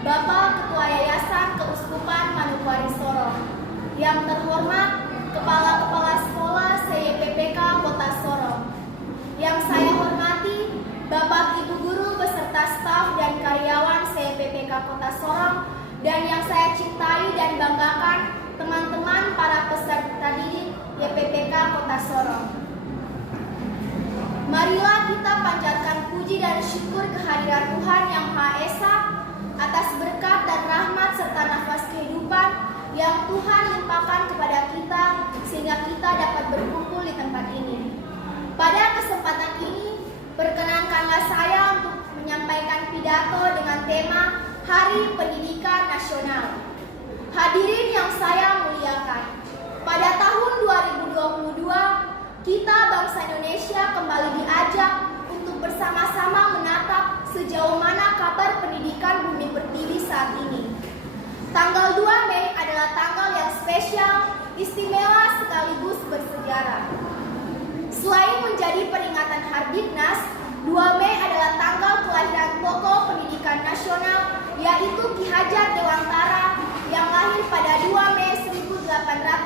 Bapak Ketua Yayasan Keuskupan Manokwari Sorong, yang terhormat Kepala-Kepala Sekolah CYPPK Kota Sorong, yang saya hormati Bapak Ibu Guru beserta staf dan karyawan CYPPK Kota Sorong, dan yang saya cintai dan banggakan teman-teman para peserta didik YPPK Kota Sorong. Marilah kita panjatkan puji dan syukur kehadiran Tuhan Yang Maha Esa atas berkat dan rahmat serta nafas kehidupan yang Tuhan limpahkan kepada kita sehingga kita dapat berkumpul di tempat ini. Pada kesempatan ini, perkenankanlah saya untuk menyampaikan pidato dengan tema Hari Pendidikan Nasional. Hadirin yang saya muliakan, pada tahun 2022, kita bangsa Indonesia kembali diajak untuk bersama-sama menatap sejauh mana kabar pendidikan Bumi Pertiwi saat ini. Tanggal 2 Mei adalah tanggal yang spesial, istimewa sekaligus bersejarah. Selain menjadi peringatan Hardiknas, 2 Mei adalah tanggal kelahiran tokoh pendidikan nasional, yaitu Ki Hajar Dewantara yang lahir pada 2 Mei 1889.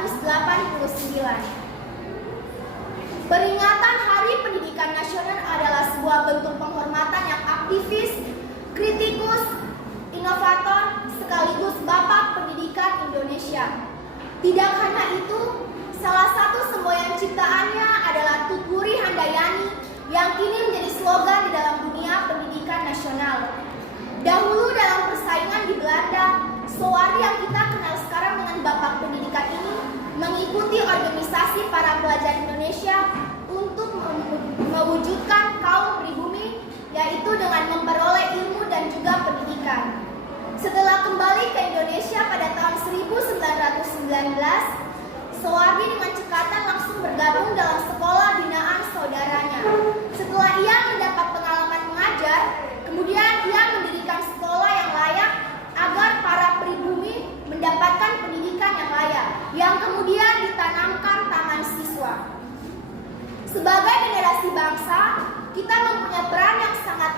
Peringatan Hari Pendidikan Nasional adalah sebuah bentuk penghormatan yang aktivis, kritikus, inovator, sekaligus Bapak Pendidikan Indonesia. Tidak hanya itu, salah satu semboyan ciptaannya adalah Tutwuri Handayani yang kini menjadi slogan di dalam dunia pendidikan nasional. Dahulu dalam persaingan di Belanda, Soehardi yang kita kenal sekarang dengan Bapak Pendidikan ini mengikuti organisasi para pelajar Indonesia untuk mewujudkan kaum pribumi, yaitu dengan memperoleh ilmu dan juga pendidikan. Setelah kembali ke Indonesia pada tahun 1919, Soehardi dengan cekatan langsung bergabung dalam sekolah binaan saudaranya. Setelah ia mendapat pengalaman mengajar, kemudian ia mendirikan sekolah yang layak agar para pribumi mendapatkan pendidikan yang layak, yang kemudian ditanamkan taman siswa. Sebagai generasi bangsa, kita mempunyai peran yang sangat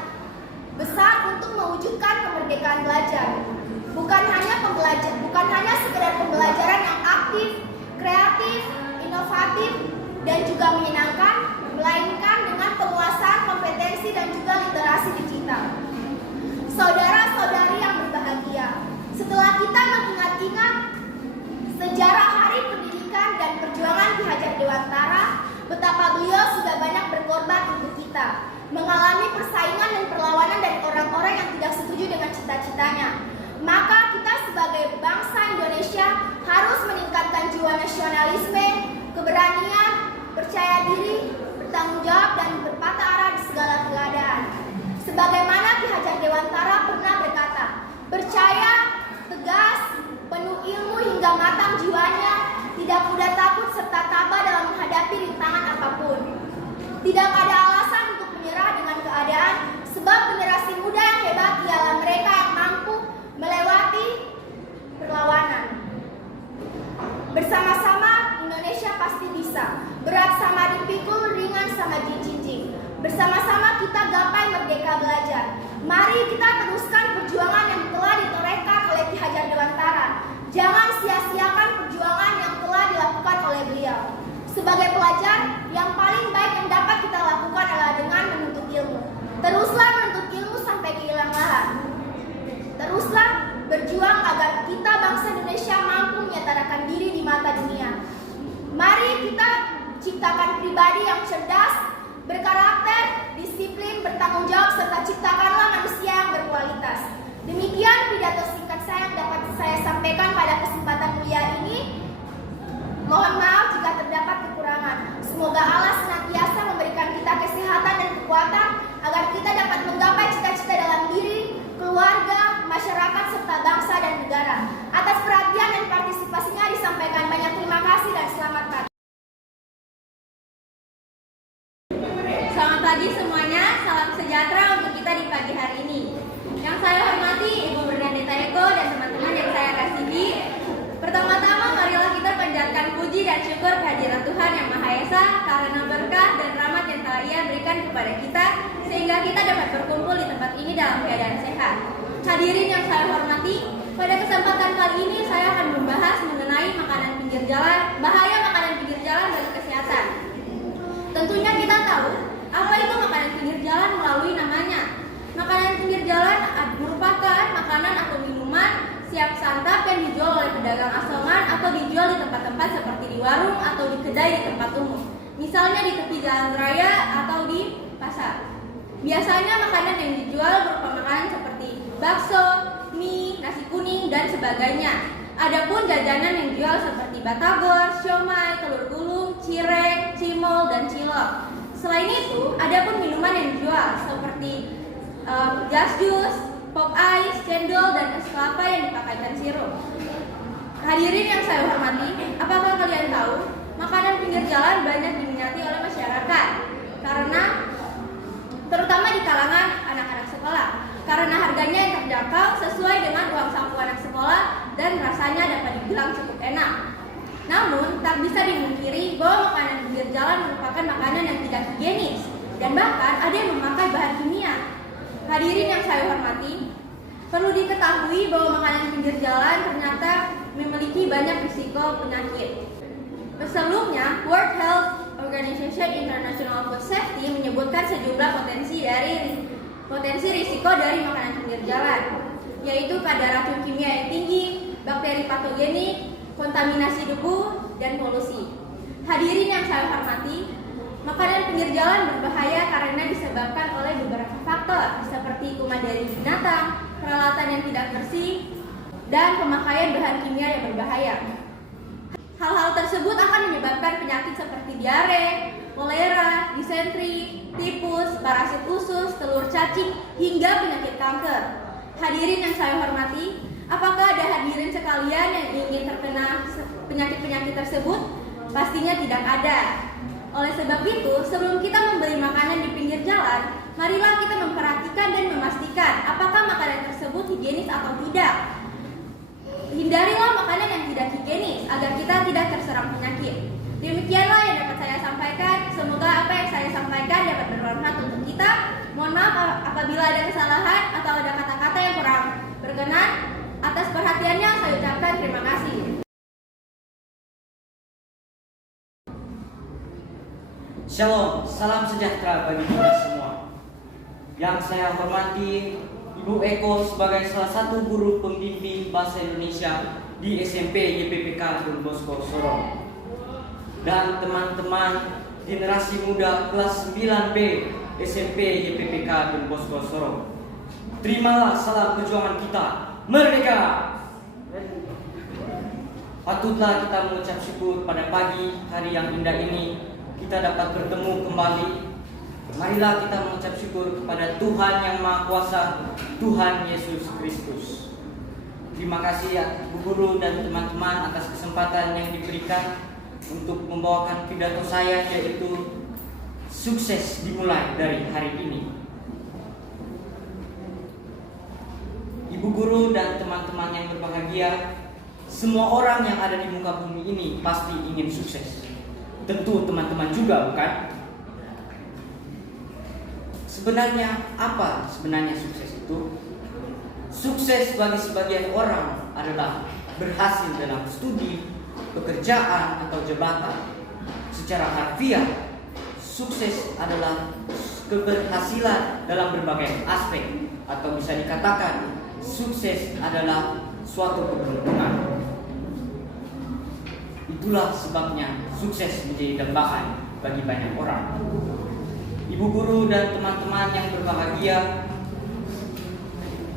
besar untuk mewujudkan kemerdekaan belajar. Bukan hanya sekedar pembelajaran yang aktif, kreatif, inovatif, dan juga menyenangkan, melainkan dengan penguasaan kompetensi dan juga literasi digital. Saudara-saudari yang berbahagia, setelah kita mengingat-ingat sejarah Hari Pendidikan dan perjuangan Ki Hajar Dewantara, betapa beliau sudah banyak berkorban untuk kita, mengalami persaingan dan perlawanan dari orang-orang yang tidak setuju dengan cita-citanya. Maka kita sebagai bangsa Indonesia harus meningkatkan jiwa nasionalisme, keberanian, percaya diri, bertanggung jawab, dan berpatah arah di segala keadaan. Sebagaimana Ki Hajar Dewantara pernah berkata, percaya, tegas, penuh ilmu hingga matang jiwanya, tidak mudah takut serta tabah dalam menghadapi rintangan apapun. Tidak ada alasan untuk menyerah dengan keadaan, sebab generasi muda yang hebat ialah mereka yang mampu melewati perlawanan. Bersama-sama Indonesia pasti bisa. Berat sama dipikul, ringan sama dijinjing. Bersama-sama kita gapai merdeka belajar. Mari kita teruskan perjuangan yang telah ditorehkan oleh Ki Hajar Dewantara. Jangan sia-siakan perjuangan yang telah dilakukan oleh beliau. Sebagai pelajar, yang paling baik yang dapat kita lakukan adalah dengan menuntut ilmu. Teruslah menuntut ilmu sampai kehilang lahan. Teruslah berjuang agar kita bangsa Indonesia mampu menyatakan diri di mata dunia. Mari kita ciptakan pribadi yang cerdas, berkarakter, disiplin, bertanggung jawab, serta ciptakanlah manusia yang berkualitas. Demikian pidato singkat saya yang dapat saya sampaikan pada kesempatan mulia ini. Mohon maaf jika terdapat kekurangan. Semoga Allah senantiasa memberikan kita kesehatan dan kekuatan agar kita dapat menggapai cita-cita dalam diri, keluarga, masyarakat, serta bangsa dan negara. Atas perhatian dan partisipasinya disampaikan banyak terima kasih dan selamat pagi. Selamat pagi semuanya, salam sejahtera untuk kita di pagi hari ini. Yang saya hormati Ibu Bernadetta Eko dan teman-teman yang saya kasihi. Pertama-tama marilah kita panjatkan puji dan syukur kehadiran Tuhan Yang Maha Esa karena berkah dan rahmat yang telah Ia berikan kepada kita sehingga kita dapat berkumpul di tempat ini dalam keadaan sehat. Hadirin yang saya hormati, pada kesempatan kali ini saya akan membahas mengenai makanan pinggir jalan, bahaya makanan pinggir jalan bagi kesehatan. Tentunya kita tahu apa itu makanan pinggir jalan melalui namanya. Makanan pinggir jalan merupakan makanan atau minuman siap santap yang dijual oleh pedagang asongan atau dijual di tempat-tempat seperti di warung atau di kedai di tempat umum. Misalnya di tepi jalan raya atau di pasar. Biasanya makanan yang dijual berupa makanan seperti bakso, mie, nasi kuning, dan sebagainya. Adapun jajanan yang dijual seperti batagor, siomay, telur gulung, cireng, cimol, dan cilok. Selain itu, adapun minuman yang dijual seperti gas jus, pop ice, cendol, dan es kelapa yang dipakaikan sirup. Hadirin yang saya hormati, apakah kalian tahu makanan pinggir jalan banyak diminati oleh masyarakat? Karena terutama di kalangan anak-anak sekolah, karena harganya yang terjangkau sesuai dengan uang saku anak sekolah dan rasanya dapat dibilang cukup enak. Namun, tak bisa dimungkiri bahwa makanan pinggir jalan merupakan makanan yang tidak higienis dan bahkan ada yang memakai bahan kimia. Hadirin yang saya hormati, perlu diketahui bahwa makanan pinggir jalan ternyata memiliki banyak risiko penyakit. Sebelumnya, World Health Organization International Food Safety menyebutkan sejumlah potensi risiko dari makanan pinggir jalan, yaitu kadar racun kimia yang tinggi, bakteri patogenik, kontaminasi debu, dan polusi. Hadirin yang saya hormati, makanan pinggir jalan berbahaya karena disebabkan oleh beberapa faktor seperti kuman dari binatang, peralatan yang tidak bersih, dan pemakaian bahan kimia yang berbahaya. Hal-hal tersebut akan menyebabkan penyakit seperti diare, kolera, disentri, tipus, parasit usus, telur cacing, hingga penyakit kanker. Hadirin yang saya hormati, apakah ada hadirin sekalian yang ingin terkena penyakit-penyakit tersebut? Pastinya tidak ada. Oleh sebab itu, sebelum kita membeli makanan di pinggir jalan, marilah kita memperhatikan dan memastikan apakah makanan tersebut higienis atau tidak. Hindarilah makanan yang tidak higienis agar kita tidak terserang penyakit. Demikianlah yang dapat saya sampaikan. Semoga apa yang saya sampaikan dapat bermanfaat untuk kita. Mohon maaf apabila ada kesalahan atau ada kata-kata yang kurang berkenan. Atas perhatiannya saya ucapkan terima kasih. Shalom, salam sejahtera bagi kita semua. Yang saya hormati Ibu Eko sebagai salah satu guru pembimbing bahasa Indonesia di SMP YPPK Don Bosco Sorong. Dan teman-teman generasi muda kelas 9B SMP YPPK Don Bosco Sorong. Terimalah salam perjuangan kita, merdeka! Patutlah kita mengucap syukur pada pagi hari yang indah ini kita dapat bertemu kembali. Marilah kita mengucap syukur kepada Tuhan yang Maha Kuasa, Tuhan Yesus Kristus. Terima kasih ya Bu Guru dan teman-teman atas kesempatan yang diberikan untuk membawakan pidato saya, yaitu sukses dimulai dari hari ini. Ibu Guru dan teman-teman yang berbahagia, semua orang yang ada di muka bumi ini pasti ingin sukses. Tentu teman-teman juga, bukan? Sebenarnya apa sebenarnya sukses itu? Sukses bagi sebagian orang adalah berhasil dalam studi, pekerjaan, atau jabatan. Secara harfiah, sukses adalah keberhasilan dalam berbagai aspek, atau bisa dikatakan sukses adalah suatu keberuntungan. Itulah sebabnya sukses menjadi dambaan bagi banyak orang. Ibu guru dan teman-teman yang berbahagia,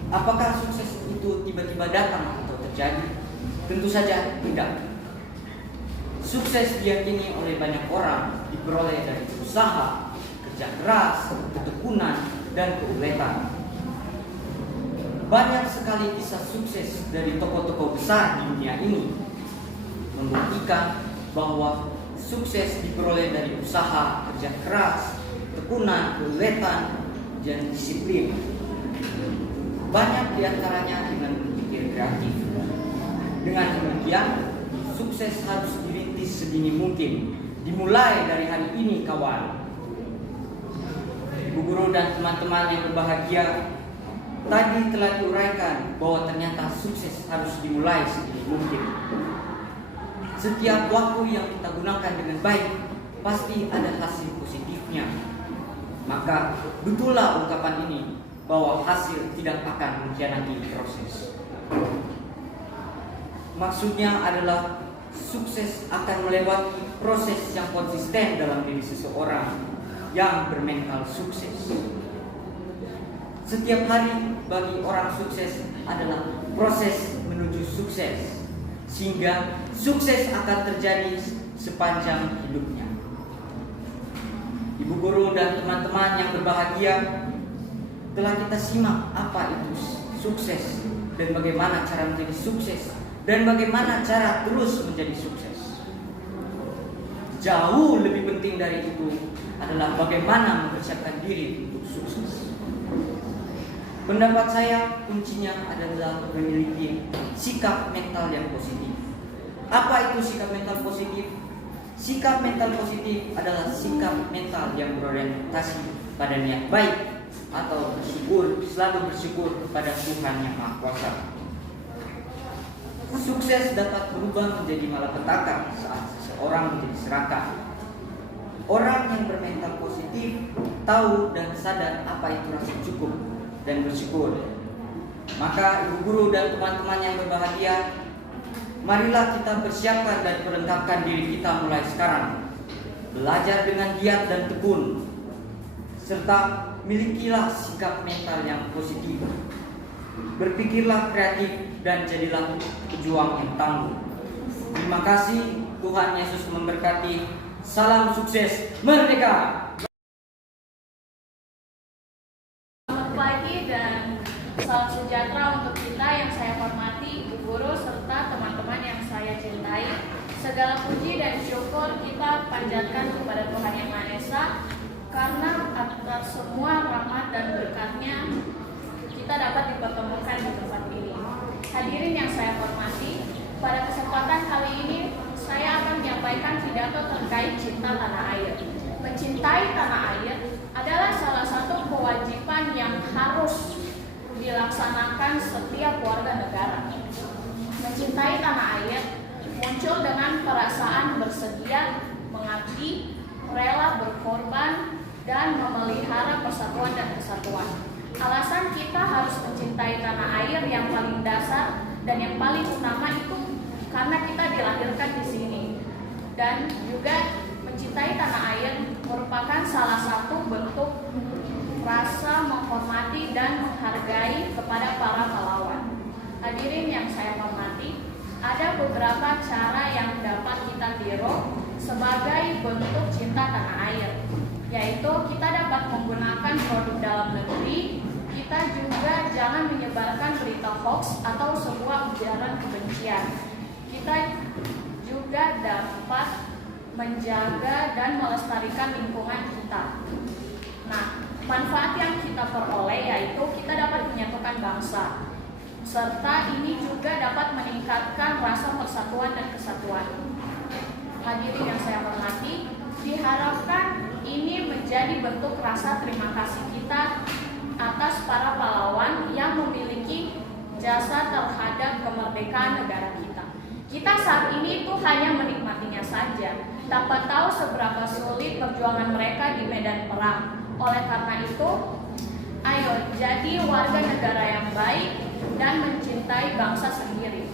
apakah sukses itu tiba-tiba datang atau terjadi? Tentu saja tidak. Sukses diyakini oleh banyak orang diperoleh dari usaha, kerja keras, ketekunan, dan keuletan. Banyak sekali kisah sukses dari tokoh-tokoh besar di dunia ini membuktikan bahwa sukses diperoleh dari usaha, kerja keras, ketekunan, keuletan, dan disiplin. Banyak diantaranya dengan berpikir kreatif. Dengan demikian, sukses harus dirintis sedini mungkin. Dimulai dari hari ini, kawan. Ibu guru dan teman-teman yang berbahagia, Tadi telah diuraikan bahwa ternyata sukses harus dimulai sedini mungkin. Setiap waktu yang kita gunakan dengan baik, pasti ada hasil positifnya. Maka betullah ungkapan ini bahwa hasil tidak akan mengkhianati proses. Maksudnya adalah sukses akan melewati proses yang konsisten dalam diri seseorang yang bermental sukses. Setiap hari bagi orang sukses adalah proses menuju sukses, sehingga sukses akan terjadi sepanjang hidupnya. Ibu guru dan teman-teman yang berbahagia, telah kita simak apa itu sukses dan bagaimana cara menjadi sukses dan bagaimana cara terus menjadi sukses. Jauh lebih penting dari itu adalah bagaimana mempersiapkan diri untuk sukses. Pendapat saya kuncinya adalah memiliki sikap mental yang positif. Apa itu sikap mental positif? Sikap mental positif adalah sikap mental yang berorientasi pada niat baik atau bersyukur, selalu bersyukur kepada Tuhan yang Maha Kuasa. Sukses dapat berubah menjadi malapetaka saat seseorang menjadi serakah. Orang yang bermental positif tahu dan sadar apa itu rasa cukup dan bersyukur. Maka ibu guru dan teman-teman yang berbahagia, marilah kita persiapkan dan perlengkapkan diri kita mulai sekarang. Belajar dengan giat dan tekun, serta milikilah sikap mental yang positif. Berpikirlah kreatif dan jadilah pejuang yang tangguh. Terima kasih, Tuhan Yesus memberkati. Salam sukses, merdeka! Selamat pagi dan salam sejahtera untuk kita yang saya hormati, ibu guru serta teman-teman yang saya cintai. Segala puji dan syukur kita panjatkan kepada Tuhan Yang Maha Esa, karena atas semua rahmat dan berkat-Nya kita dapat dipertemukan di tempat ini. Hadirin yang saya hormati, pada kesempatan kali ini saya akan menyampaikan pidato terkait cinta tanah air. Mencintai tanah air adalah salah satu kewajiban yang harus dilaksanakan setiap warga negara. Mencintai tanah air muncul dengan perasaan bersedia, mengabdi, rela berkorban, dan memelihara persatuan dan kesatuan. Alasan kita harus mencintai tanah air yang paling dasar dan yang paling utama itu karena kita dilahirkan di sini. Dan juga mencintai tanah air merupakan salah satu bentuk rasa menghormati dan menghargai kepada para pahlawan. Hadirin yang saya hormati, ada beberapa cara yang dapat kita tiru sebagai bentuk cinta tanah air, yaitu kita dapat menggunakan produk dalam negeri. Kita juga jangan menyebarkan berita hoax atau sebuah ujaran kebencian. Kita juga dapat menjaga dan melestarikan lingkungan kita. Nah, manfaat yang kita peroleh yaitu kita dapat menyatukan bangsa, serta ini juga dapat meningkatkan rasa persatuan dan kesatuan. Hadirin yang saya hormati, diharapkan ini menjadi bentuk rasa terima kasih kita atas para pahlawan yang memiliki jasa terhadap kemerdekaan negara kita. Kita saat ini itu hanya menikmatinya saja, tanpa tahu seberapa sulit perjuangan mereka di medan perang. Oleh karena itu, ayo jadi warga negara yang baik dan mencintai bangsa sendiri.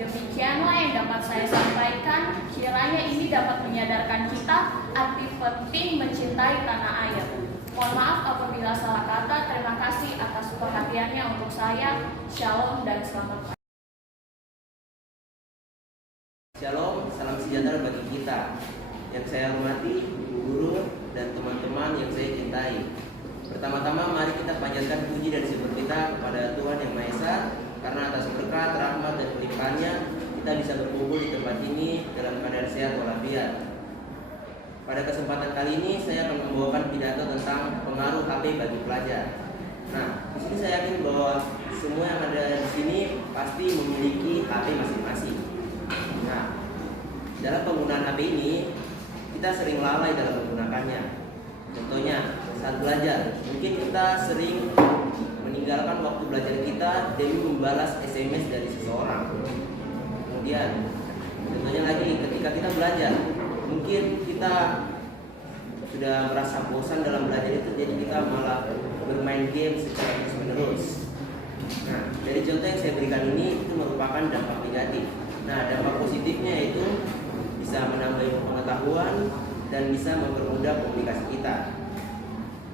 Demikianlah yang dapat saya sampaikan. Kiranya ini dapat menyadarkan kita arti penting mencintai tanah air. Mohon maaf apabila salah kata. Terima kasih atas perhatiannya untuk saya. Shalom dan selamat pagi. Shalom, salam sejahtera bagi kita. Yang saya hormati, ibu guru dan teman-teman yang saya cintai. Pertama-tama mari kita panjatkan puji dan syukur kita kepada Tuhan Yang Maha Esa, karena atas berkat, rahmat dan kelimpahannya kita bisa berkumpul di tempat ini dalam keadaan sehat walafiat. Pada kesempatan kali ini saya akan membawakan pidato tentang pengaruh HP bagi pelajar. Nah, di sini saya yakin bahwa semua yang ada di sini pasti memiliki HP masing-masing. Nah, dalam penggunaan HP ini kita sering lalai dalam menggunakannya. Contohnya saat belajar, mungkin kita sering meninggalkan waktu belajar kita demi membalas SMS dari seseorang. Kemudian, contohnya lagi ketika kita belajar, mungkin kita sudah merasa bosan dalam belajar itu, jadi kita malah bermain game secara terus-menerus. Nah, dari contoh yang saya berikan ini itu merupakan dampak negatif. Nah, dampak positifnya itu bisa menambah pengetahuan dan bisa mempermudah komunikasi kita.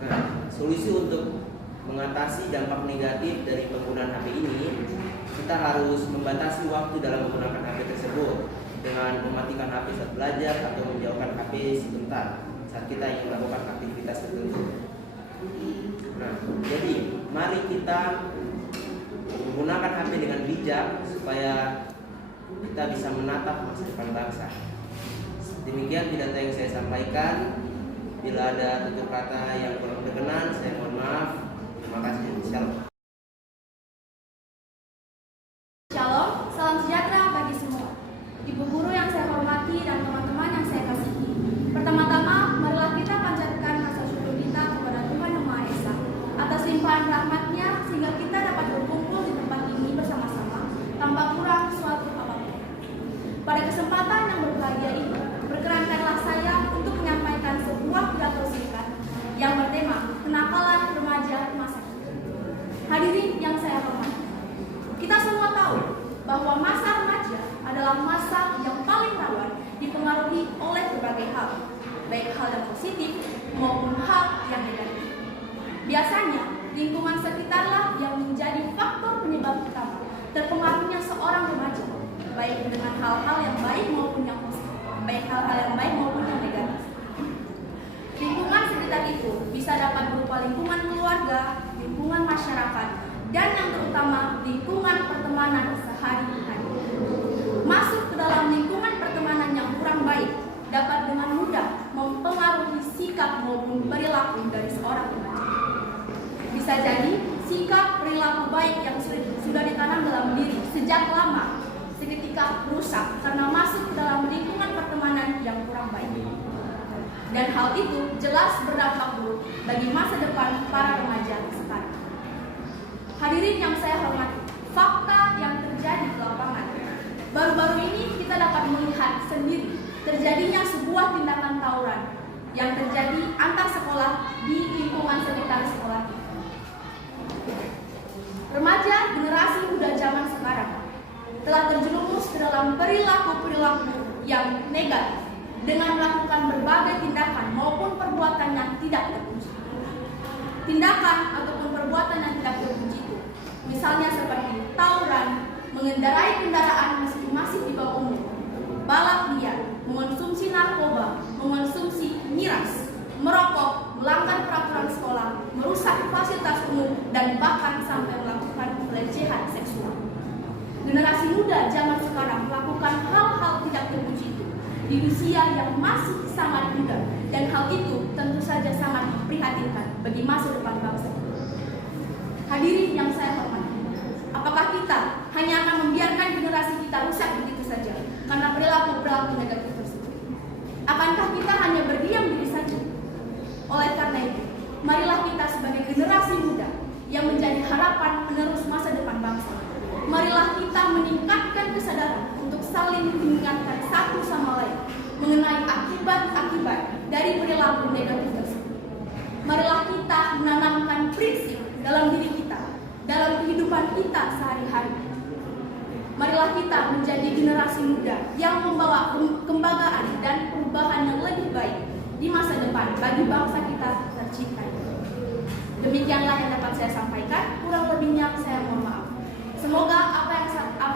Nah, solusi untuk mengatasi dampak negatif dari penggunaan HP ini, kita harus membatasi waktu dalam menggunakan HP tersebut dengan mematikan HP saat belajar atau menjauhkan HP sebentar saat kita ingin melakukan aktivitas tertentu. Nah, jadi mari kita menggunakan HP dengan bijak supaya kita bisa menatap masa depan bangsa. Demikian pidato yang saya sampaikan. Bila ada tutur kata yang kurang berkenan, saya mohon maaf. Terima kasih. Shalom. Shalom, salam sejahtera bagi semua. Ibu guru yang saya hormati dan teman-teman yang saya kasihi. Pertama-tama, marilah kita panjatkan rasa syukur kita kepada Tuhan Yang Maha Esa atas limpahan rahmat-Nya sehingga kita dapat berkumpul di tempat ini bersama-sama tanpa kurang suatu apapun. Pada kesempatan yang berbahagia ini, berkenankanlah saya untuk menyampaikan sebuah pidato singkat yang bertema kenakalan remaja masa kini. Hadirin yang saya hormati, kita semua tahu bahwa masa remaja adalah masa yang paling rawan dipengaruhi oleh berbagai hal, baik hal yang positif maupun hal yang negatif. Biasanya, lingkungan sekitarlah yang menjadi faktor penyebab utama terpengaruhnya seorang remaja, baik dengan hal-hal yang baik maupun yang positif, baik hal-hal yang baik maupun yang negatif. Lingkungan sekitar itu bisa dapat berupa lingkungan keluarga, lingkungan masyarakat, dan yang terutama lingkungan pertemanan sehari-hari. Masuk ke dalam lingkungan pertemanan yang kurang baik dapat dengan mudah mempengaruhi sikap maupun perilaku dari seorang remaja. Bisa jadi sikap perilaku baik yang sudah ditanam dalam diri sejak lama seketika rusak karena masuk ke dalam lingkungan pertemanan yang kurang baik. Dan hal itu jelas berdampak buruk bagi masa depan para remaja sekarang. Hadirin yang saya hormati, fakta yang terjadi di lapangan. Baru-baru ini kita dapat melihat sendiri terjadinya sebuah tindakan tawuran yang terjadi antar sekolah di lingkungan sekitar sekolah kita. Remaja generasi muda zaman sekarang telah terjerumus ke dalam perilaku-perilaku yang negatif dengan melakukan berbagai tindakan maupun perbuatan yang tidak terpuji. Tindakan ataupun perbuatan yang tidak terpuji itu misalnya seperti tawuran, mengendarai kendaraan meski masih di bawah umur, balap liar, mengonsumsi narkoba, mengonsumsi miras, merokok, melanggar peraturan sekolah, merusak fasilitas umum, dan bahkan sampai melakukan pelecehan seksual. Generasi muda zaman sekarang melakukan hal-hal tidak terpuji itu di usia yang masih sangat muda, dan hal itu tentu saja sangat memprihatinkan bagi masa depan bangsa. Hadirin yang saya hormati, apakah kita hanya akan membiarkan generasi kita rusak begitu saja karena perilaku-perilaku negatif tersebut? Akankah kita hanya berdiam diri saja? Oleh karena itu, marilah kita sebagai generasi muda yang menjadi harapan penerus masa depan bangsa, marilah kita meningkatkan kesadaran untuk saling mengingatkan satu sama lain mengenai akibat-akibat dari perilaku negatif tersebut. Marilah kita menanamkan prinsip dalam diri kita, dalam kehidupan kita sehari-hari. Marilah kita menjadi generasi muda yang membawa kebanggaan dan perubahan yang lebih baik di masa depan bagi bangsa kita tercinta. Demikianlah yang dapat saya sampaikan, kurang lebihnya saya mohon maaf. Semoga apa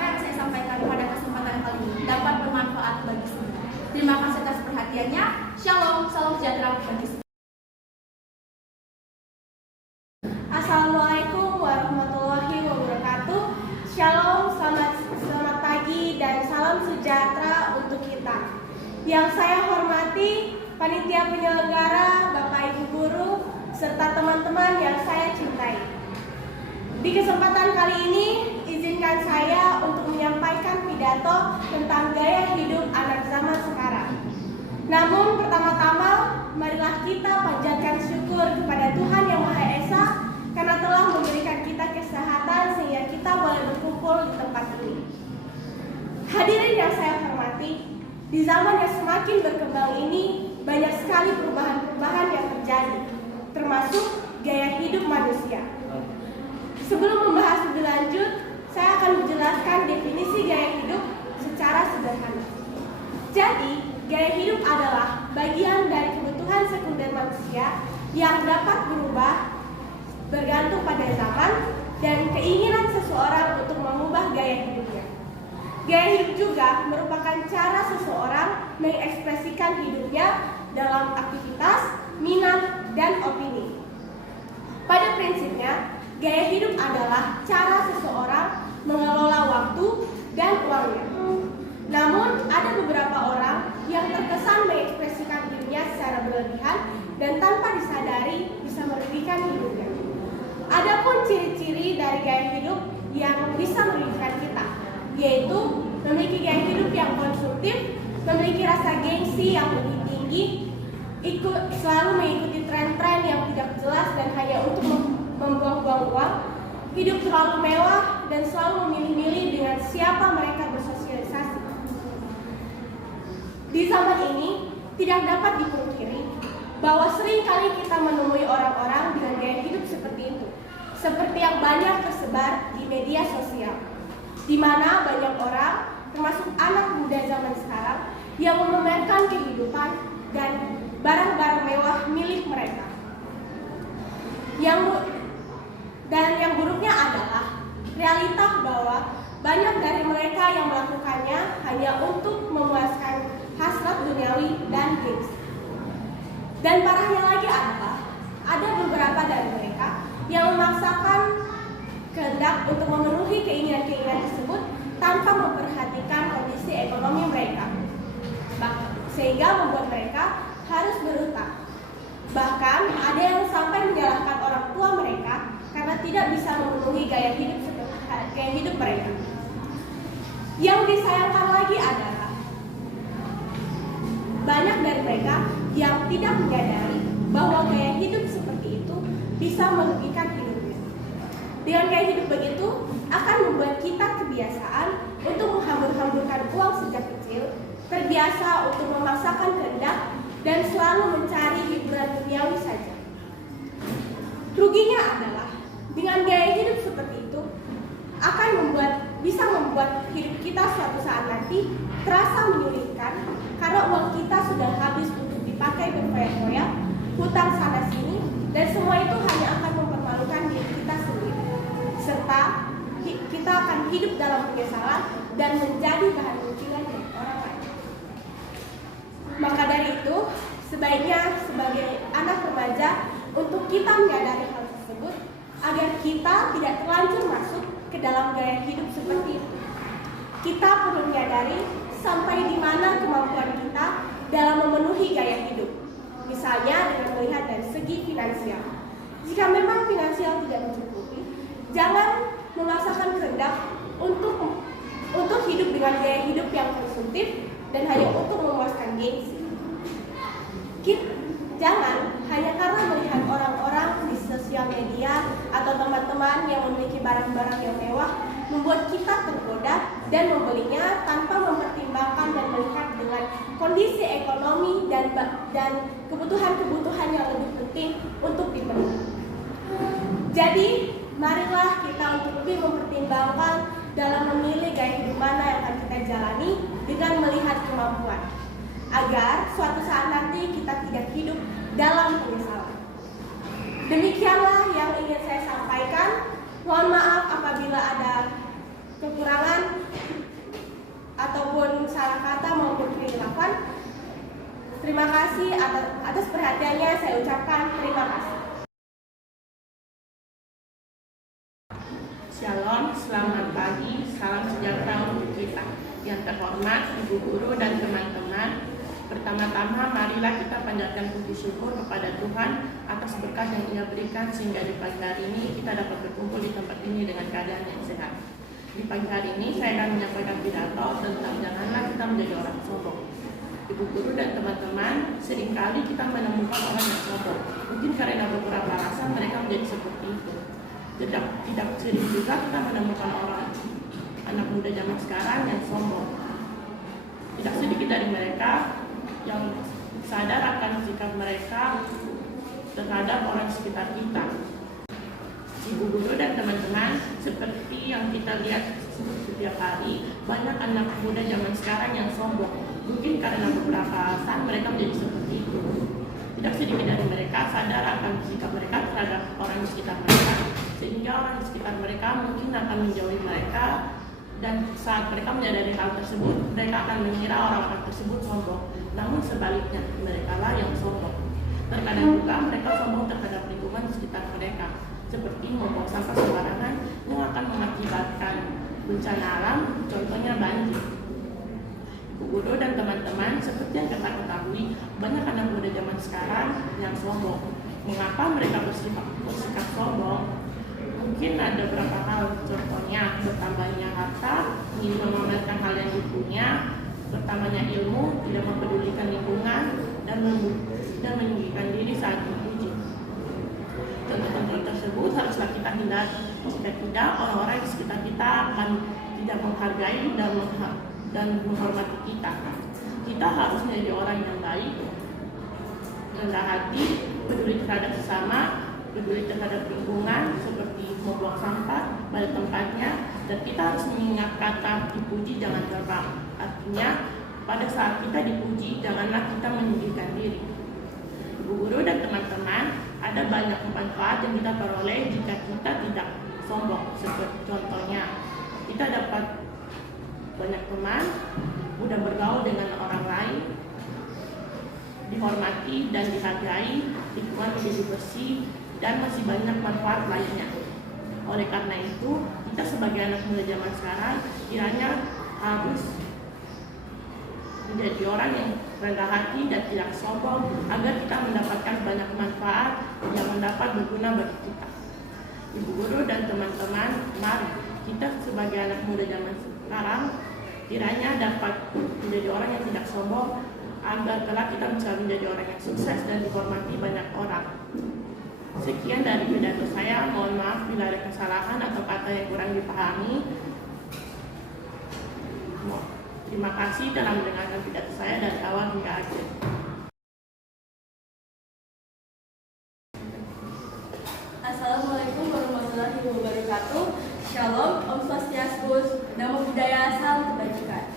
yang saya sampaikan pada kesempatan kali ini dapat bermanfaat bagi semua. Terima kasih atas perhatiannya. Shalom, salam sejahtera bagi semua. Assalamualaikum warahmatullahi wabarakatuh. Shalom, selamat pagi dan salam sejahtera untuk kita. Yang saya hormati panitia penyelenggara, Bapak Ibu guru, serta teman-teman yang saya cintai. Di kesempatan kali ini, izinkan saya untuk menyampaikan pidato tentang gaya hidup anak zaman sekarang. Namun pertama-tama, marilah kita panjatkan syukur kepada Tuhan Yang Maha Esa karena telah memberikan kita yang saya hormati, di zaman yang semakin berkembang ini banyak sekali perubahan-perubahan yang terjadi, termasuk gaya hidup manusia. Sebelum membahas lebih lanjut, saya akan menjelaskan definisi gaya hidup secara sederhana. Jadi, gaya hidup adalah bagian dari kebutuhan sekunder manusia yang dapat berubah bergantung pada zaman dan keinginan seseorang untuk mengubah gaya hidupnya. Gaya hidup juga merupakan cara seseorang mengekspresikan hidupnya dalam aktivitas, minat, dan opini. Pada prinsipnya, gaya hidup adalah cara seseorang mengelola waktu dan uangnya. Namun, ada beberapa orang yang terkesan mengekspresikan dirinya secara berlebihan dan tanpa disadari bisa merugikan hidupnya. Adapun ciri-ciri dari gaya hidup yang bisa merugikan kita, yaitu memiliki gaya hidup yang konsumtif, memiliki rasa gengsi yang lebih tinggi, selalu mengikuti tren-tren yang tidak jelas dan hanya untuk membuang-buang uang, hidup terlalu mewah, dan selalu memilih-milih dengan siapa mereka bersosialisasi. Di zaman ini, tidak dapat dipungkiri bahwa seringkali kita menemui orang-orang dengan gaya hidup seperti itu, seperti yang banyak tersebar di media sosial, di mana banyak orang, termasuk anak muda zaman sekarang, yang memamerkan kehidupan dan barang-barang mewah milik mereka. Yang buruknya adalah realita bahwa banyak dari mereka yang melakukannya hanya untuk memuaskan hasrat duniawi dan gengsi. Dan parahnya lagi adalah ada beberapa dari mereka yang memaksakan kehendak untuk memenuhi keinginan-keinginan tersebut tanpa memperhatikan kondisi ekonomi mereka, sehingga membuat mereka harus berutang. Bahkan ada yang sampai menyalahkan orang tua mereka karena tidak bisa memenuhi gaya hidup mereka. Yang disayangkan lagi adalah banyak dari mereka yang tidak menyadari bahwa gaya hidup seperti itu bisa merugikan hidupnya. Dengan gaya hidup begitu akan membuat kita kebiasaan untuk menghambur-hamburkan uang sejak kecil, terbiasa untuk memaksakan kehendak dan selalu mencari hiburan duniawi saja. Ruginya adalah dengan gaya hidup seperti itu akan bisa membuat hidup kita suatu saat nanti terasa menyulitkan karena uang kita sudah habis untuk dipakai berfoya-foya, hutang sana sini, dan semua itu hanya akan mempermalukan diri kita sendiri, serta kita akan hidup dalam penyesalan dan menjadi bahan ujian dari orang lain. Maka dari itu, sebaiknya sebagai anak remaja untuk kita menyadari hal tersebut agar kita tidak terlanjur masuk ke dalam gaya hidup seperti itu. Kita perlu menyadari sampai di mana kemampuan kita dalam memenuhi gaya hidup. Misalnya dengan melihat dari segi finansial. Jika memang finansial tidak mencukupi, jangan memaksakan kehendak untuk hidup dengan gaya hidup yang konsumtif dan hanya untuk memuaskan gengsi. Jangan hanya karena melihat orang-orang di sosial media atau teman-teman yang memiliki barang-barang yang mewah membuat kita tergoda dan membelinya tanpa mempertimbangkan dan melihat dengan kondisi ekonomi dan kebutuhan-kebutuhan yang lebih penting untuk dipenuhi. Jadi, marilah kita untuk lebih mempertimbangkan dalam memilih gaya hidup mana yang akan kita jalani dengan melihat kemampuan, agar suatu saat nanti kita tidak hidup dalam penyesalan. Demikianlah yang ingin saya sampaikan. Mohon maaf apabila ada kekurangan ataupun salah kata maupun kekhilafan. Terima kasih atas perhatiannya, saya ucapkan terima kasih. Shalom, selamat pagi, salam sejahtera untuk kita. Yang terhormat, Ibu Guru dan teman-teman, pertama-tama marilah kita panjatkan puji syukur kepada Tuhan atas berkah yang Ia berikan sehingga di pagi hari ini kita dapat berkumpul di tempat ini dengan keadaan yang sehat. Di pagi hari ini saya akan menyampaikan pidato tentang janganlah kita menjadi orang sombong. Ibu Guru dan teman-teman, seringkali kita menemukan orang yang sombong. Mungkin karena beberapa alasan mereka menjadi seperti itu. Tidak sering juga kita menemukan orang anak muda zaman sekarang yang sombong. Tidak sedikit dari mereka yang sadar akan sikap mereka terhadap orang sekitar kita. Ibu guru dan teman-teman, seperti yang kita lihat setiap hari, banyak anak muda zaman sekarang yang sombong. Mungkin karena beberapa alasan mereka menjadi seperti itu. Tidak sedikit dari mereka sadar akan sikap mereka terhadap orang di sekitar mereka, sehingga orang di sekitar mereka mungkin akan menjauhi mereka, dan saat mereka menyadari hal tersebut, mereka akan mengira orang-orang tersebut sombong. Namun sebaliknya, mereka lah yang sombong. Terkadang juga mereka sombong terhadap lingkungan di sekitar mereka, seperti membuang sampah sembarangan yang akan mengakibatkan bencana alam, contohnya banjir. Ibu guru dan teman-teman, seperti yang kita ketahui, banyak anak muda zaman sekarang yang sombong. Mengapa mereka bersikap sombong? Mungkin ada beberapa hal, contohnya bertambahnya harta, ingin memamerkan hal yang dipunya, bertambahnya ilmu, tidak mempedulikan lingkungan, dan meninggikan diri saat dipuji. Contoh-contoh tersebut haruslah kita hindari. Jika tidak, orang-orang di sekitar kita akan tidak menghargai dan menghormati kita. Kita harus menjadi orang yang baik, rendah hati, peduli terhadap sesama, peduli terhadap lingkungan, seperti membuang sampah pada tempatnya, dan kita harus mengingat kata dipuji jangan terbang. Artinya, pada saat kita dipuji, janganlah kita meninggikan diri. Ibu guru dan teman-teman, ada banyak manfaat yang kita peroleh jika kita tidak sombong. Seperti contohnya, kita dapat banyak teman, mudah bergaul dengan orang lain, dihormati dan dihargai, lingkungan menjadi bersih, dan masih banyak manfaat lainnya. Oleh karena itu, kita sebagai anak muda zaman sekarang kiranya harus menjadi orang yang rendah hati dan tidak sombong, agar kita mendapatkan banyak manfaat yang mendapat berguna bagi kita. Ibu guru dan teman-teman, mari kita sebagai anak muda zaman sekarang kiranya dapat menjadi orang yang tidak sombong, agar kelak kita bisa menjadi orang yang sukses dan dihormati banyak orang. Sekian dari pidato saya, mohon maaf bila ada kesalahan atau kata yang kurang dipahami. Terima kasih telah mendengarkan pidato saya dari awal hingga akhir. Assalamualaikum warahmatullahi wabarakatuh. Shalom, Om Swastiastu, Namo Buddhaya, Salam Kebajikan.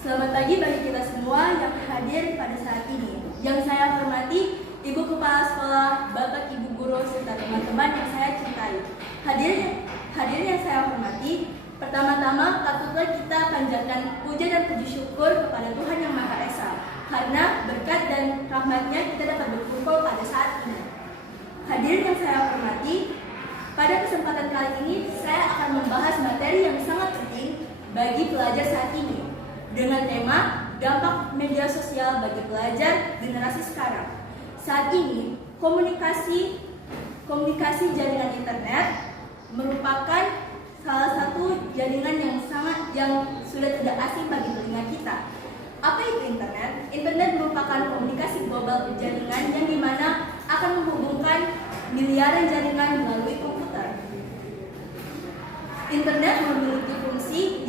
Selamat pagi bagi kita semua yang hadir pada saat ini. Yang saya hormati Ibu Kepala Sekolah, Bapak Ibu Guru, serta teman-teman yang saya cintai. Hadirin yang saya hormati, pertama-tama patutlah kita panjatkan puja dan puji syukur kepada Tuhan Yang Maha Esa, karena berkat dan rahmat-Nya kita dapat berkumpul pada saat ini. Hadirin yang saya hormati, pada kesempatan kali ini saya akan membahas materi yang sangat penting bagi pelajar saat ini dengan tema dampak media sosial bagi pelajar generasi sekarang. Saat ini, komunikasi jaringan internet merupakan salah satu jaringan yang sudah tidak asing bagi telinga kita. Apa itu internet? Internet merupakan komunikasi global berjaringan yang dimana akan menghubungkan miliaran jaringan melalui komputer. Internet memiliki fungsi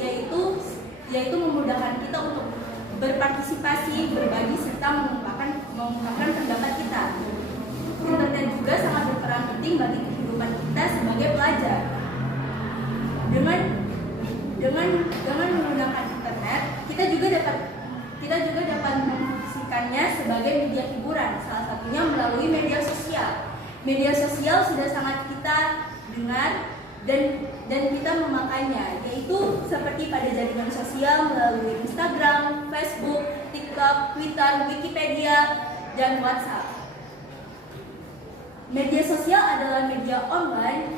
yaitu memudahkan kita untuk berpartisipasi, berbagi, serta mengungkapkan pendapat kita. Internet juga sangat berperan penting bagi kehidupan kita sebagai pelajar. Dengan menggunakan internet, kita juga dapat memfungsikannya sebagai media hiburan, salah satunya melalui media sosial. Media sosial sudah sangat kita dengar dan kita memakainya, yaitu seperti pada jaringan sosial melalui Instagram, Facebook, TikTok, Twitter, Wikipedia, dan WhatsApp. Media sosial adalah media online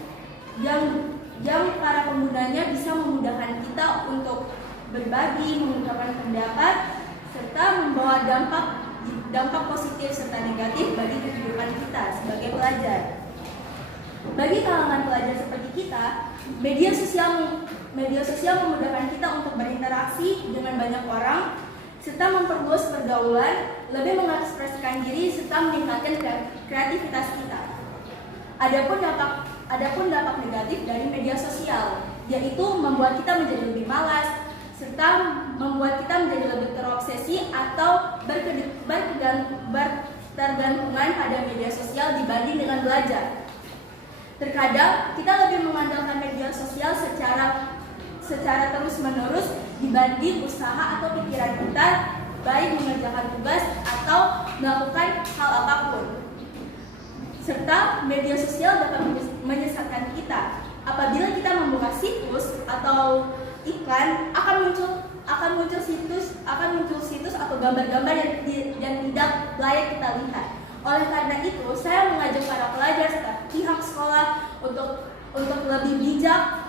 yang para penggunanya bisa memudahkan kita untuk berbagi, mengungkapkan pendapat, serta membawa dampak positif serta negatif bagi kehidupan kita sebagai pelajar. Bagi kalangan pelajar seperti kita, media sosial memudahkan kita untuk berinteraksi dengan banyak orang, serta memperluas pergaulan, lebih mengekspresikan diri, serta meningkatkan kreativitas kita. Adapun dampak negatif dari media sosial, yaitu membuat kita menjadi lebih malas, serta membuat kita menjadi lebih terobsesi atau bertergantungan pada media sosial dibanding dengan belajar. Terkadang kita lebih mengandalkan media sosial secara terus-menerus dibanding usaha atau pikiran kita, baik mengerjakan tugas atau melakukan hal apapun. Serta media sosial dapat menyesatkan kita. Apabila kita membuka situs atau iklan, akan muncul situs atau gambar-gambar yang tidak layak kita lihat. Oleh karena itu, saya mengajak para pelajar serta pihak sekolah untuk lebih bijak,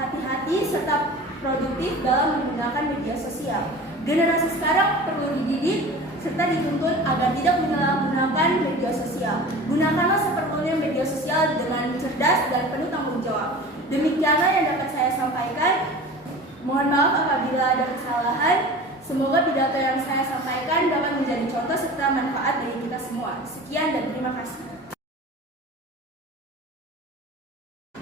hati-hati serta produktif dalam menggunakan media sosial. Generasi sekarang perlu dididik serta dituntun agar tidak menyalahgunakan media sosial. Gunakanlah seperlunya media sosial dengan cerdas dan penuh tanggung jawab. Demikianlah yang dapat saya sampaikan. Mohon maaf apabila ada kesalahan. Semoga pidato yang saya sampaikan dapat menjadi contoh serta manfaat bagi kita semua. Sekian dan terima kasih.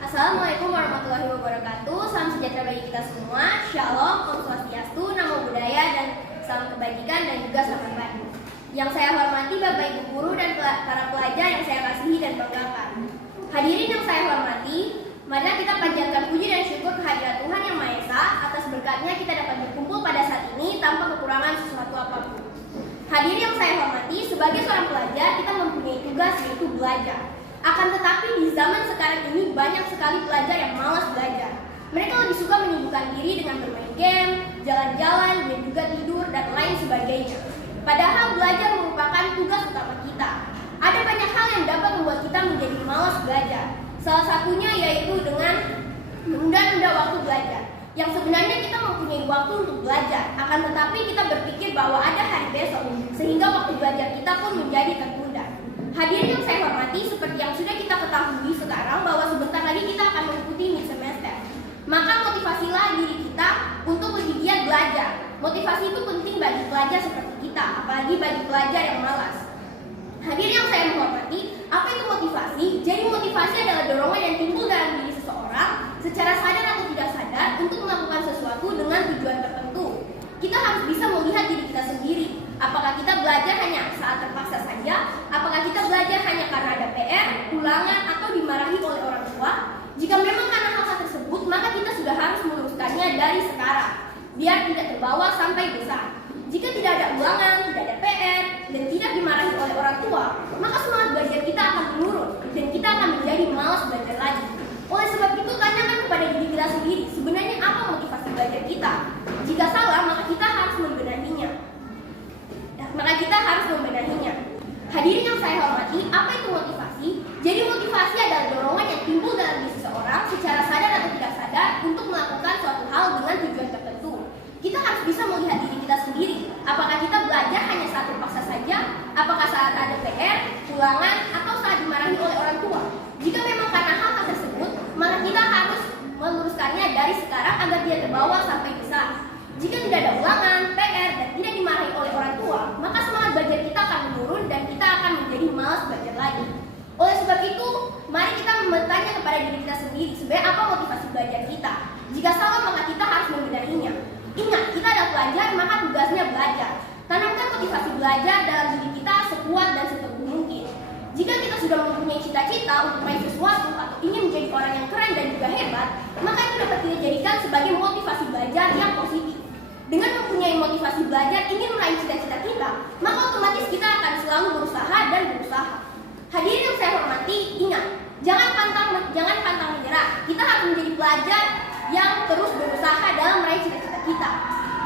Assalamualaikum warahmatullahi wabarakatuh. Salam sejahtera bagi kita semua. Shalom, Om Swastiastu, Namo Buddhaya, dan salam kebajikan dan juga selamat pagi. Yang saya hormati Bapak Ibu guru dan para pelajar yang saya kasihi dan banggakan. Hadirin yang saya hormati, marilah kita panjatkan puji dan syukur kehadirat Tuhan Yang Maha Esa atas berkatnya kita dapat berkumpul pada saat ini tanpa kekurangan sesuatu apapun. Hadirin yang saya hormati, sebagai seorang pelajar kita mempunyai tugas yaitu belajar. Akan tetapi di zaman sekarang ini banyak sekali pelajar yang malas belajar. Mereka lebih suka menyibukkan diri dengan bermain game, jalan-jalan, dan juga tidur dan lain sebagainya. Padahal belajar merupakan tugas utama kita. Ada banyak hal yang dapat membuat kita menjadi malas belajar. Salah satunya yaitu dengan menunda-nunda waktu belajar. Yang sebenarnya kita mempunyai waktu untuk belajar, akan tetapi kita berpikir bahwa ada hari besok, sehingga waktu belajar kita pun menjadi tertunda. Hadirin yang saya hormati, seperti yang sudah kita ketahui sekarang bahwa sebentar lagi kita akan mengikuti mid semester. Maka motivasilah diri kita untuk lebih giat belajar. Motivasi itu penting bagi pelajar seperti kita, apalagi bagi pelajar yang malas. Hadirin yang saya menghormati, apa itu motivasi? Jadi motivasi adalah dorongan yang timbul dalam diri seseorang secara sadar atau tidak sadar untuk melakukan sesuatu dengan tujuan tertentu. Kita harus bisa melihat diri kita sendiri. Apakah kita belajar hanya saat terpaksa saja? Apakah kita belajar hanya karena ada PR, ulangan, atau dimarahi oleh orang tua? Jika memang karena hal tersebut, maka kita sudah harus meluruskannya dari sekarang, biar tidak terbawa sampai besar. Jika tidak ada ulangan, tidak ada PR, dan tidak dimarahi oleh orang tua, maka semangat belajar kita akan menurun, dan kita akan menjadi malas belajar lagi. Oleh sebab itu, tanyakan kepada diri kita sendiri, sebenarnya apa motivasi belajar kita? Jika salah, maka kita harus membenahinya. Hadirin yang saya hormati, apa itu motivasi? Jadi motivasi adalah dorongan yang timbul dalam diri seseorang secara sadar atau tidak sadar untuk melakukan suatu hal dengan tujuan tertentu. Kita harus bisa melihat diri kita sendiri. Apakah kita belajar hanya saat terpaksa saja? Apakah saat ada PR, ulangan, atau saat dimarahi oleh orang tua? Jika memang karena hal tersebut, maka kita harus meluruskannya dari sekarang agar tidak terbawa sampai besar. Jika tidak ada ulangan, PR, dan tidak dimarahi oleh orang tua, maka semangat belajar kita akan menurun dan kita akan menjadi malas belajar lagi. Oleh sebab itu, mari kita bertanya kepada diri kita sendiri, sebenarnya apa motivasi belajar kita? Jika salah, maka kita harus membenahinya. Ingat, kita adalah pelajar, maka tugasnya belajar. Tanamkan motivasi belajar dalam diri kita sekuat dan seteguh mungkin. Jika kita sudah mempunyai cita-cita untuk meraih sesuatu atau ingin menjadi orang yang keren dan juga hebat, maka itu dapat kita jadikan sebagai motivasi belajar yang positif. Dengan mempunyai motivasi belajar ingin meraih cita-cita kita, maka otomatis kita akan selalu berusaha dan berusaha. Hadirin yang saya hormati, ingat, jangan pantang menyerah. Kita harus menjadi pelajar yang terus berusaha dalam meraih cita-cita kita.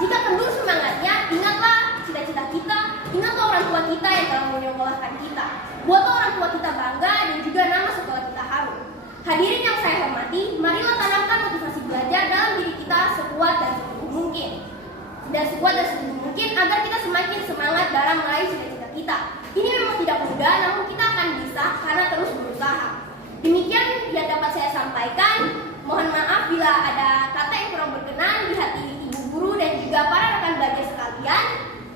Jika kendur semangatnya, ingatlah cita-cita kita, ingatlah orang tua kita yang telah menyekolahkan kita. Buatlah orang tua kita bangga dan juga nama sekolah kita harum. Hadirin yang saya hormati, marilah tanamkan motivasi belajar dalam diri kita sekuat dan sepenuh mungkin. Agar kita semakin semangat dalam meraih cita-cita kita. Ini memang tidak mudah, namun kita akan bisa karena terus berusaha. Demikian yang dapat saya sampaikan. Mohon maaf bila ada kata yang kurang berkenan di hati ibu guru dan juga para rekan belajar sekalian.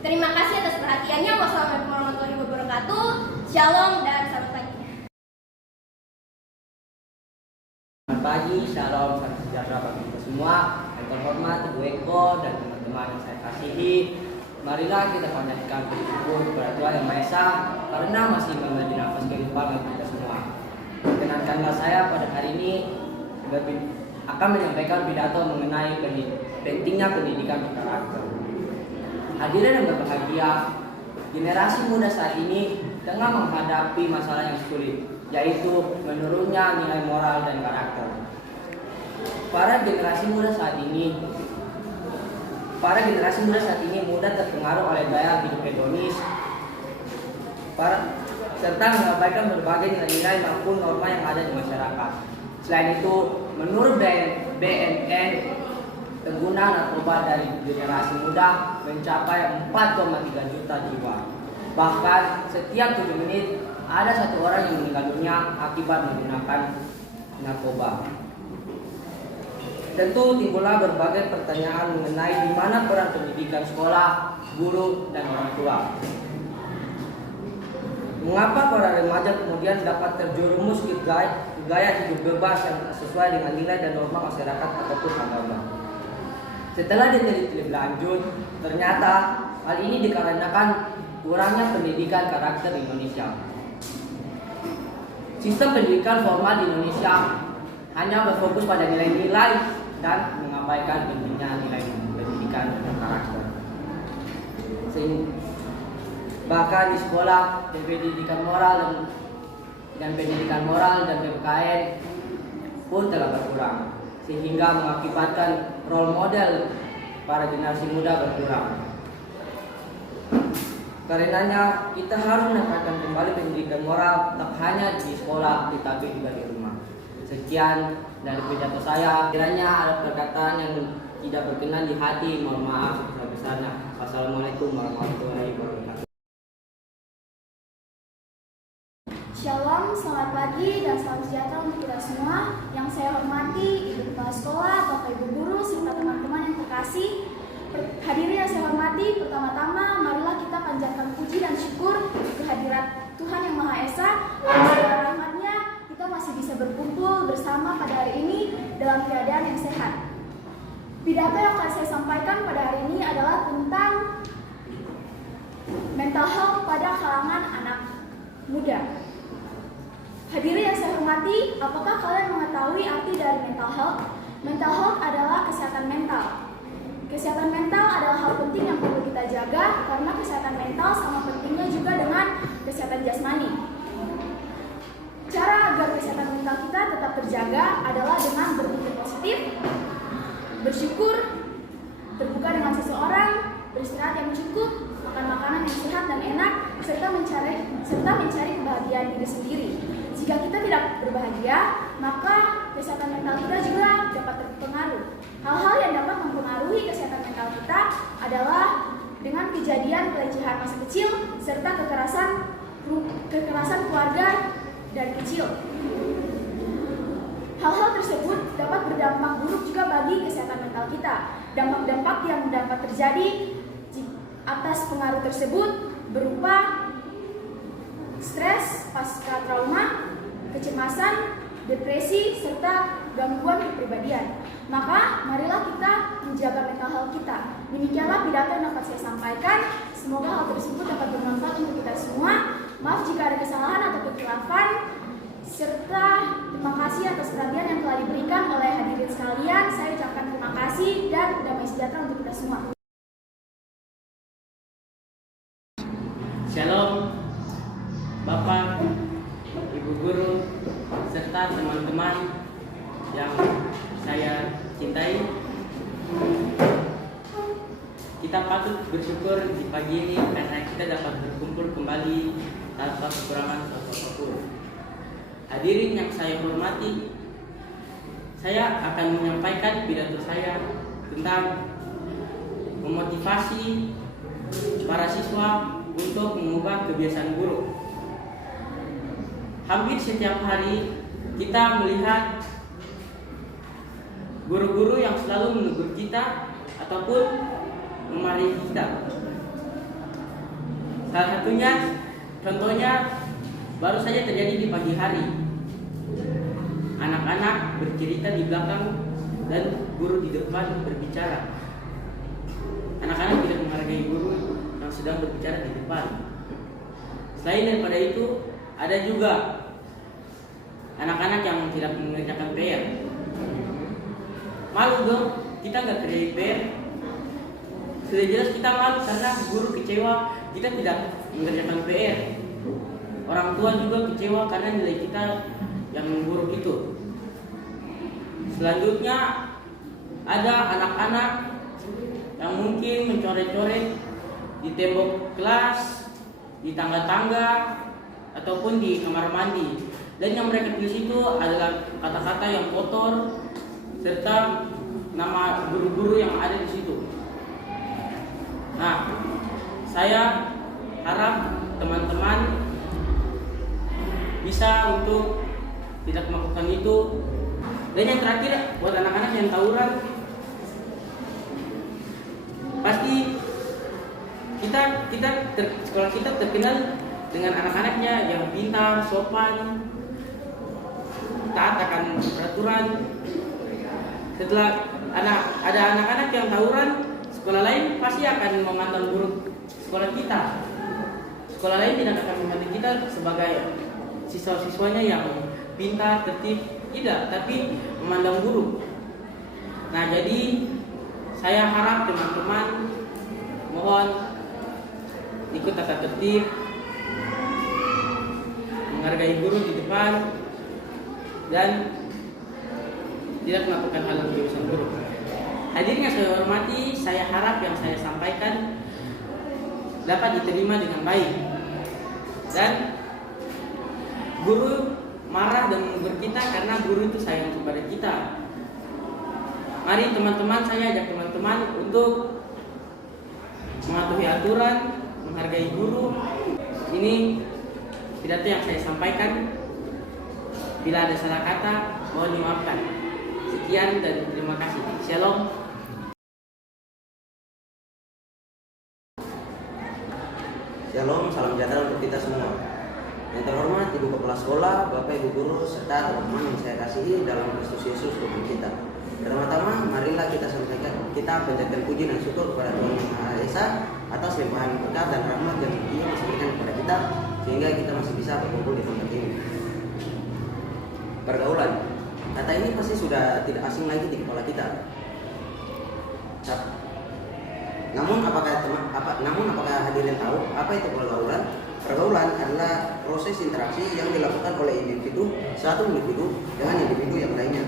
Terima kasih atas perhatiannya. Wassalamualaikum warahmatullahi wabarakatuh. Shalom dan salam pagi. Selamat pagi, shalom, salam sejahtera bagi kita semua. Yang terhormat Ibu Eko dan teman-teman yang saya kasihi, marilah kita panjatkan puji syukur kepada Tuhan Yang Maha Esa karena masih memberi nafas kehidupan bagi kita semua. Perkenankanlah saya pada hari ini akan menyampaikan pidato mengenai pentingnya pendidikan berkarakter. Hadirin yang berbahagia, generasi muda saat ini tengah menghadapi masalah yang sulit, yaitu menurunnya nilai moral dan karakter. Para generasi muda saat ini mudah terpengaruh oleh gaya hidup hedonis, serta mengabaikan berbagai nilai-nilai maupun norma yang ada di masyarakat. Selain itu, menurut BNN, pengguna narkoba dari generasi muda mencapai 4,3 juta jiwa. Bahkan setiap 7 menit ada 1 orang yang meninggal dunia akibat menggunakan narkoba. Tentu timbullah berbagai pertanyaan mengenai di mana peran pendidikan sekolah, guru, dan orang tua. Mengapa para remaja kemudian dapat terjerumus ke gaya hidup bebas yang sesuai dengan nilai dan norma masyarakat ataupun agama? Setelah diteliti lebih lanjut, ternyata hal ini dikarenakan kurangnya pendidikan karakter di Indonesia. Sistem pendidikan formal di Indonesia hanya berfokus pada nilai-nilai dan mengabaikan pentingnya nilai pendidikan karakter. Bahkan di sekolah, pendidikan moral dan PPKN pun telah berkurang, sehingga mengakibatkan role model para generasi muda berkurang. Karenanya kita harus menempatkan kembali pendidikan moral tak hanya di sekolah tetapi juga di rumah. Sekian dari pidato saya. Kiranya ada perkataan yang tidak berkenan di hati, mohon maaf sebesar-besarnya. Wassalamualaikum warahmatullahi wabarakatuh. Shalom, selamat pagi dan salam sejahtera untuk kita semua. Yang saya hormati Ibu Kepala Sekolah, Bapak Ibu Guru, serta teman-teman yang terkasih. Hadirin yang saya hormati, pertama-tama marilah kita panjatkan puji dan syukur kehadirat Tuhan Yang Maha Esa. Atas segala rahmat-Nya kita masih bisa berkumpul bersama pada hari ini dalam keadaan yang sehat. Pidato yang akan saya sampaikan pada hari ini adalah tentang mental health pada kalangan anak muda. Hadirin yang saya hormati, apakah kalian mengetahui arti dari mental health? Mental health adalah kesehatan mental. Kesehatan mental adalah hal penting yang perlu kita jaga karena kesehatan mental sama pentingnya juga dengan kesehatan jasmani. Cara agar kesehatan mental kita tetap terjaga adalah dengan berpikir positif, bersyukur, terbuka dengan seseorang, beristirahat yang cukup, makan makanan yang sehat dan enak, serta mencari kebahagiaan diri sendiri. Jika kita tidak berbahagia, maka kesehatan mental kita juga dapat terpengaruh. Hal-hal yang dapat mempengaruhi kesehatan mental kita adalah dengan kejadian pelecehan masa kecil serta kekerasan keluarga dari kecil. Hal-hal tersebut dapat berdampak buruk juga bagi kesehatan mental kita. Dampak-dampak yang dapat terjadi atas pengaruh tersebut berupa stres pasca trauma, kecemasan, depresi, serta gangguan kepribadian. Maka marilah kita menjaga mental health kita. Demikianlah pidato yang dapat saya sampaikan. Semoga hal tersebut dapat bermanfaat untuk kita semua. Maaf jika ada kesalahan atau kekhilafan. Serta terima kasih atas perhatian yang telah diberikan oleh hadirin sekalian. Saya ucapkan terima kasih dan damai sejahtera untuk kita semua. Shalom, Bapak, Ibu Guru, serta teman-teman yang saya cintai. Kita patut bersyukur di pagi ini karena kita dapat berkumpul kembali tanpa kekurangan apapun. Hadirin yang saya hormati, saya akan menyampaikan pidato saya tentang memotivasi para siswa untuk mengubah kebiasaan buruk. Hampir setiap hari kita melihat guru-guru yang selalu menegur kita ataupun memarahi kita. Salah satunya, contohnya baru saja terjadi di pagi hari. Anak anak-anak bercerita di belakang dan guru di depan berbicara. Anak-anak tidak menghargai guru yang sedang berbicara di depan. Selain daripada itu, ada juga anak-anak yang tidak mengerjakan PR. Malu dong, kita nggak kerjain PR. Sudah jelas kita malu karena guru kecewa kita tidak mengerjakan PR. Orang tua juga kecewa karena nilai kita yang buruk itu. Selanjutnya ada anak-anak yang mungkin mencoret-coret di tembok kelas, di tangga-tangga, ataupun di kamar mandi. Dan yang mereka tulis itu adalah kata-kata yang kotor serta nama guru-guru yang ada di situ. Nah, saya harap teman-teman bisa untuk tidak melakukan itu. Dan yang terakhir, buat anak-anak yang tawuran, pasti sekolah kita terkenal dengan anak-anaknya yang pintar, sopan, taat akan peraturan. Setelah ada anak-anak yang tawuran, sekolah lain pasti akan memandang buruk sekolah kita. Sekolah lain tidak akan memandang kita sebagai siswa-siswanya yang pintar, tertib, tidak, tapi memandang buruk. Nah, jadi saya harap teman-teman mohon ikut tata tertib, menghargai guru di depan, dan tidak melakukan hal yang jurusan buruk. Hadirin yang saya hormati, saya harap yang saya sampaikan dapat diterima dengan baik. Dan guru marah dan menegur kita karena guru itu sayang kepada kita. Mari teman-teman, saya ajak teman-teman untuk mematuhi aturan, menghargai guru. Ini pidato yang saya sampaikan. Bila ada salah kata, mohon dimaafkan. Sekian dan terima kasih. Shalom. Shalom, salam sejahtera untuk kita semua. Yang terhormat Ibu Kepala Sekolah, Bapak Ibu Guru, serta teman-teman yang saya kasihi dalam Kristus Yesus Tuhan kita. Pertama-tama, marilah kita panjatkan puji dan syukur kepada Tuhan Yang Maha Esa atas limpahan berkat dan rahmat yang Dia masih berikan kepada kita, sehingga kita masih bisa berkumpul di tempat ini. Pergaulan, kata ini pasti sudah tidak asing lagi di kepala kita. Namun apakah hadirin tahu apa itu pergaulan? Pergaulan adalah proses interaksi yang dilakukan oleh satu individu dengan individu yang lainnya.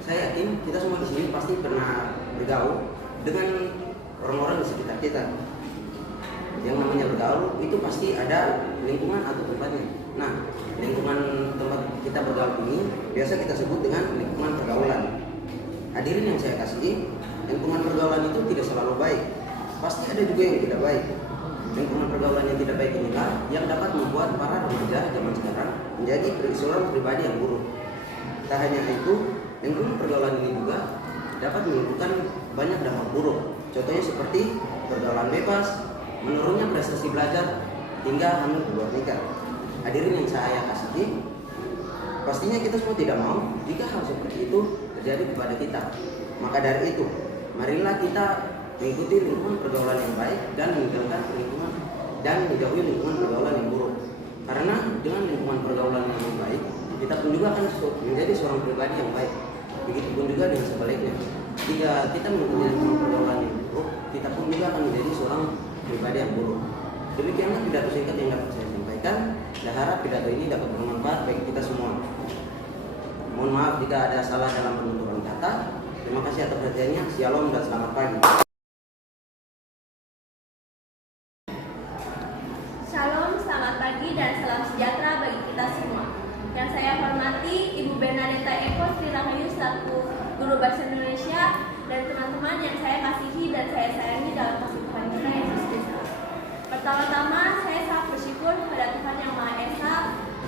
Saya yakin kita semua di sini pasti pernah bergaul dengan orang-orang di sekitar kita. Yang namanya bergaul itu pasti ada lingkungan atau tempatnya. Nah, lingkungan tempat kita bergaul ini biasa kita sebut dengan lingkungan pergaulan. Hadirin yang saya kasihi, lingkungan pergaulan itu tidak selalu baik. Pasti ada juga yang tidak baik. Lingkungan pergaulan yang tidak baik inilah yang dapat membuat para remaja zaman sekarang menjadi seorang pribadi yang buruk. Tak hanya itu, lingkungan pergaulan ini juga dapat menimbulkan banyak dampak buruk. Contohnya seperti pergaulan bebas, menurunnya prestasi belajar, hingga hamil di luar nikah. Hadirin yang saya kasihi, pastinya kita semua tidak mau jika hal seperti itu terjadi kepada kita. Maka dari itu, marilah kita mengikuti lingkungan pergaulan yang baik dan meninggalkan lingkungan dan menjauhi lingkungan pergaulan yang buruk. Karena dengan lingkungan pergaulan yang baik, kita pun juga akan menjadi seorang pribadi yang baik. Begitupun juga dengan sebaliknya. Jika kita mengikuti lingkungan pergaulan yang buruk, kita pun juga akan menjadi seorang pribadi yang buruk. Demikianlah pidato singkat yang dapat saya sampaikan. Saya harap pidato ini dapat bermanfaat bagi kita semua. Mohon maaf jika ada salah dalam penuturan kata. Terima kasih atas perhatiannya. Shalom dan selamat pagi. Shalom, selamat pagi dan salam sejahtera bagi kita semua. Yang saya hormati Ibu Bernadetta Eko Sri Rahayu selaku Guru Bahasa Indonesia dan teman-teman yang saya kasihi dan saya sayangi dalam kasih Tuhan kita Yesus Kristus. Pertama-tama saya sangat bersyukur kepada Tuhan Yang Maha Esa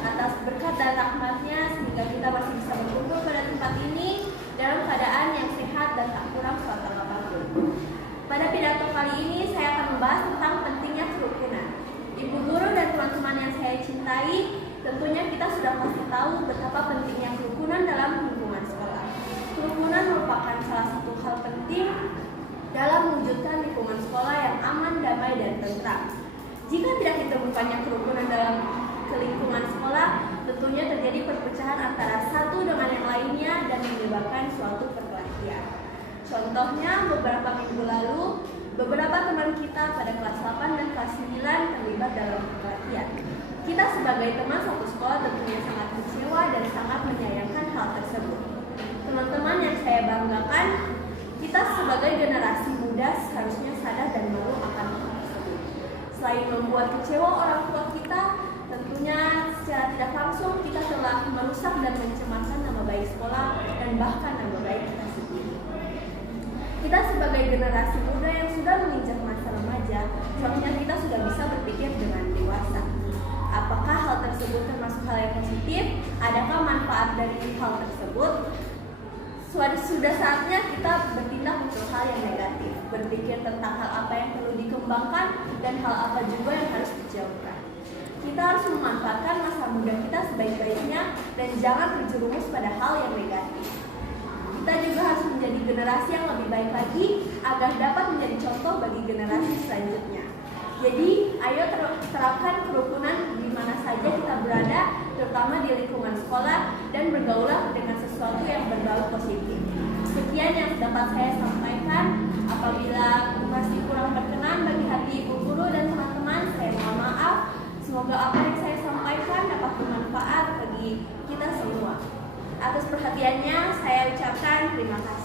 atas berkat dan rahmat-Nya sehingga kita masih bisa berkumpul pada tempat ini dalam keadaan yang sehat dan tak kurang suatu apapun. Pada pidato kali ini saya akan membahas tentang pentingnya kerukunan. Ibu guru dan teman-teman yang saya cintai, tentunya kita sudah pasti tahu betapa pentingnya kerukunan dalam terbentukannya kerukunan dalam lingkungan sekolah, tentunya terjadi perpecahan antara satu dengan yang lainnya dan menyebabkan suatu perkelahian. Contohnya, beberapa minggu lalu, beberapa teman kita pada kelas 8 dan kelas 9 terlibat dalam perkelahian. Kita sebagai teman satu sekolah tentunya sangat kecewa dan sangat menyayangkan hal tersebut. Teman-teman yang saya banggakan, kita sebagai generasi muda seharusnya sadar dan malu akan hal tersebut. Selain membuat kecewa orang tua kita, tentunya secara tidak langsung kita telah merusak dan mencemarkan nama baik sekolah dan bahkan nama baik kita sendiri. Kita sebagai generasi muda yang sudah menginjak masa remaja, seharusnya kita sudah bisa berpikir dengan dewasa. Apakah hal tersebut termasuk hal yang positif? Adakah manfaat dari hal tersebut? Sudah saatnya kita bertindak untuk hal yang negatif, berpikir tentang hal apa yang perlu dikembangkan dan hal apa juga yang harus dijauhkan. Kita harus memanfaatkan masa muda kita sebaik-baiknya dan jangan terjerumus pada hal yang negatif. Kita juga harus menjadi generasi yang lebih baik lagi agar dapat menjadi contoh bagi generasi selanjutnya. Jadi, ayo terapkan kerukunan di mana saja kita berada, terutama di lingkungan sekolah, dan bergaulah dengan sesuatu yang berbau positif. Sekian yang dapat saya sampaikan. Apabila masih kurang berkenan bagi hati ibu guru dan teman-teman, saya mohon maaf. Semoga apa yang saya sampaikan dapat bermanfaat bagi kita semua. Atas perhatiannya, saya ucapkan terima kasih.